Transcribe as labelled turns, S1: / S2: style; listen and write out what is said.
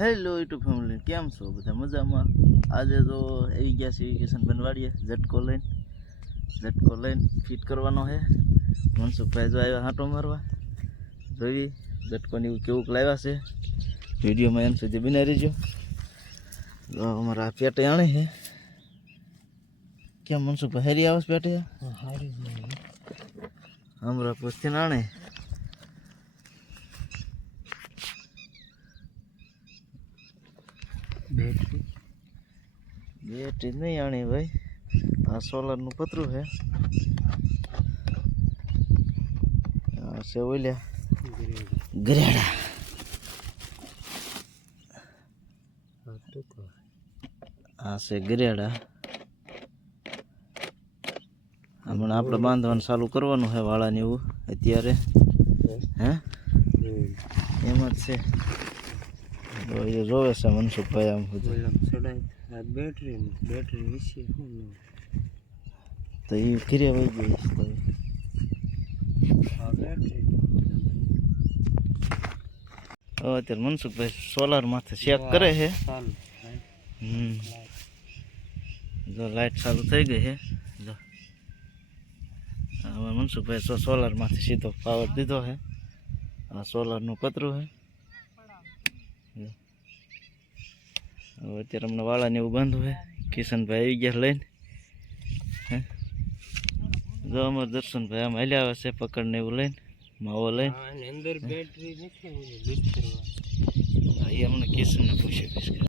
S1: Hello YouTube family કેમ છો? બધા મજામાં? આજે તો આવી ગયા છે કિશન બનવાડીએ. ઝટકો લઈને. ઝટકો લઈને ફિટ કરવાનો છે. મનસુખભાઈ જો આવ્યા હાંટો મારવા. જોઈ ઝટકોની કેવું લાવ્યા છે. વિડીયોમાં એમ સુધી બિના રહેજો. તો અમારા પેટે આણે છે. કેમ મનસુખભાઈ હેરી આવે પેટે હમણાં પછી આણે
S2: બેટરી.
S1: બેટરી નહીં આણી ભાઈ. આ સોલરનું પતરું છે. આ છે ઓલ્યા ગ્રેડા આ છે ગ્રેડા હમણાં આપણે બાંધવાનું ચાલુ કરવાનું છે વાળાને એવું અત્યારે. હે? એમ જ છે. તો એ જોવે છે મનસુખભાઈ આમ બધું
S2: ચડાય આ બેટરી બેટરી વિશે શું
S1: તો એ ઘરે વહી ગઈ છે તો
S2: આ બેટરી
S1: હવે અત્યારે મનસુખભાઈ સોલાર માથે ચેક કરે છે
S2: ચાલુ
S1: હમ જો લાઈટ ચાલુ થઈ ગઈ છે જો હવે મનસુખભાઈ સો સોલારમાંથી સીધો પાવર દીધો છે આ સોલારનું પતરું છે જો. હવે અત્યારે અમને વાળાને એવું બાંધવું છે કિશનભાઈ આવી ગયા લઈને. જો અમારે દર્શનભાઈ આમ હાલ્યા આવે છે પકડને એવું લઈને માવો લઈને.
S2: અંદર બેટરી નથી
S1: અમને કિશનને પૂછી પૂછ